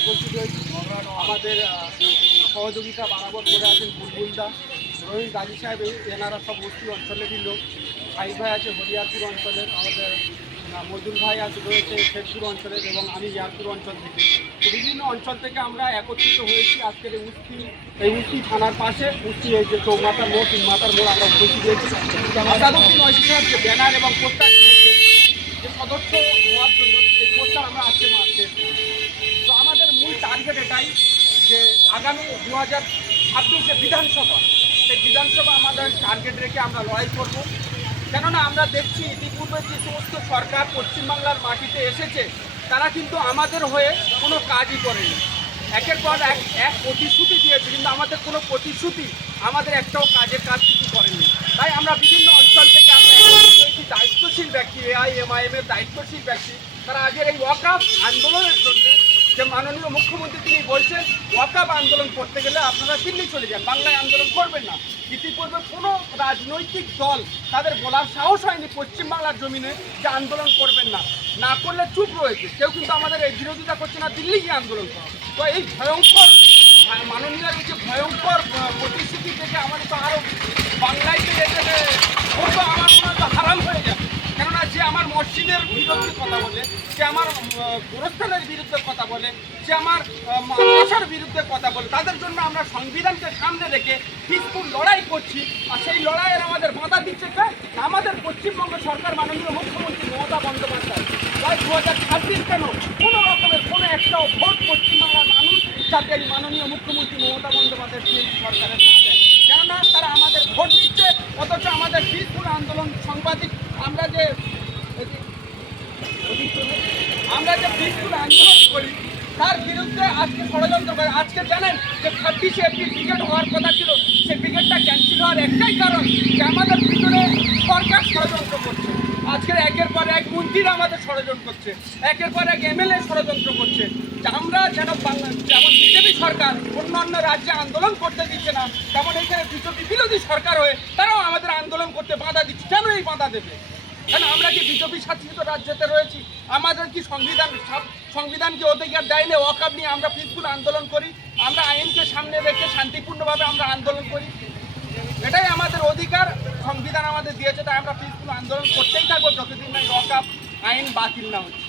উপস্থিত হয়েছি। আমাদের সহযোগিতা বরাবর করে আছেন বুলবুলদা, রোহিত গাজী সাহেব, এনারা সব বস্তি অঞ্চলেরই লোক। ভাই আছে হরিয়ারপুর অঞ্চলের, আমাদের মজুল ভাই আছে রয়েছে শেরপুর অঞ্চলের, এবং আমি ইয়ারপুর অঞ্চল থেকে। তো বিভিন্ন অঞ্চল থেকে আমরা একত্রিত হয়েছি আজকের এই উস্তি থানার পাশে উস্তি এই যে চৌমাথার মোড়, মাথার মোড় আমরা উপস্থিত হয়েছি। আসাদুদ্দিন ঐশী সাহেব যে ব্যানার এবং পোস্টার দিয়েছেন যে সদস্য হওয়ার জন্য, সেই পোস্টার আমরা আজকে মারতে এসেছি। তো আমাদের মূল টার্গেট এটাই যে আগামী 2026 বিধানসভা, সেই বিধানসভা আমাদের টার্গেট রেখে আমরা লড়াই করব। কেননা আমরা দেখছি ইতিপূর্বে যে সমস্ত সরকার পশ্চিমবাংলার মাটিতে এসেছে তারা কিন্তু আমাদের হয়ে কোনো কাজই করেনি। একের পর এক প্রতিশ্রুতি দিয়েছে, কিন্তু আমাদের কোনো প্রতিশ্রুতি, আমাদের একটাও কাজের কাজ কিছু করেনি। তাই আমরা বিভিন্ন অঞ্চল থেকে আমরা একটি দায়িত্বশীল ব্যক্তি, AIMIM এর দায়িত্বশীল ব্যক্তি, তারা আজকের এই ওয়াকআপ আন্দোলনের জন্য যে মাননীয় মুখ্যমন্ত্রী তিনি বলছেন ওয়াকআপ আন্দোলন করতে গেলে আপনারা দিল্লি চলে যান, বাংলায় আন্দোলন করবেন না। ইতিপূর্বে কোনো রাজনৈতিক দল তাদের বলার সাহস হয়নি পশ্চিমবাংলার জমিনে যে আন্দোলন করবেন না, না করলে চুপ রয়েছে। কেউ কিন্তু আমাদের এই বিরোধিতা করছে না দিল্লি গিয়ে আন্দোলন করা। তো এই ভয়ঙ্কর মাননীয় যে ভয়ঙ্কর প্রতিশ্রুতি থেকে আমাদের তো আরও বাংলায় যেতে আমার মনে হয় হারাম হয়ে যাবে। কেননা যে আমার মসজিদের বিরুদ্ধে কথা বলে, যে আমার গোরস্থানের বিরুদ্ধে কথা বলে, যে আমার মাদ্রাসার বিরুদ্ধে কথা বলে, তাদের জন্য আমরা সংবিধানকে সামনে রেখে পিসফুল লড়াই করছি। আর সেই লড়াইয়ের আমাদের বাধা দিচ্ছে আমাদের পশ্চিমবঙ্গ সরকার, মাননীয় মুখ্যমন্ত্রী মমতা বন্দ্যোপাধ্যায়। প্রায় 2026 কেন কোনো রকমের কোনো একটাও ভোট পশ্চিমবাংলার মানুষ যাতে এই মাননীয় মুখ্যমন্ত্রী মমতা বন্দ্যোপাধ্যায় সরকারের না দেয়। কেননা তারা আমাদের ভোট দিচ্ছে, অথচ আমাদের পিসফুল আন্দোলন সাংবাদিক আমরা যে পিসফুল আন্দোলন করি তার বিরুদ্ধে আজকে ষড়যন্ত্র করে। আজকে জানেন যে 30 এপ্রিল ব্রিগেড হওয়ার কথা ছিল, সেই ব্রিগেডটা ক্যান্সেল হওয়ার একটাই কারণ যে আমাদের ভিতরে সরকার ষড়যন্ত্র করছে। আজকের একের পর এক মন্ত্রীরা আমাদের ষড়যন্ত্র করছে, একের পর এক MLA ষড়যন্ত্র করছে। আমরা যেন যেমন বিজেপি সরকার অন্যান্য রাজ্যে আন্দোলন করতে দিচ্ছে না, তেমন এখানে বিজেপি বিরোধী সরকার হয়ে তারাও আমাদের আন্দোলন করতে বাধা দিচ্ছে। কেন এই বাধা দেবে? কেন আমরা কি বিজেপি শাসিত রাজ্যতে রয়েছি? আমাদের কি সংবিধান কি অধিকার দেয়নি ওয়াকআপ নিয়ে আমরা পিসফুল আন্দোলন করি? আমরা আইনকে সামনে রেখে শান্তিপূর্ণভাবে আমরা আন্দোলন করি, এটাই আমাদের অধিকার, সংবিধান আমাদের দিয়েছে। তাই আমরা পিসফুল আন্দোলন করতেই থাকবো যতদিন না ওয়াকআপ আইন বাতিল না হচ্ছে।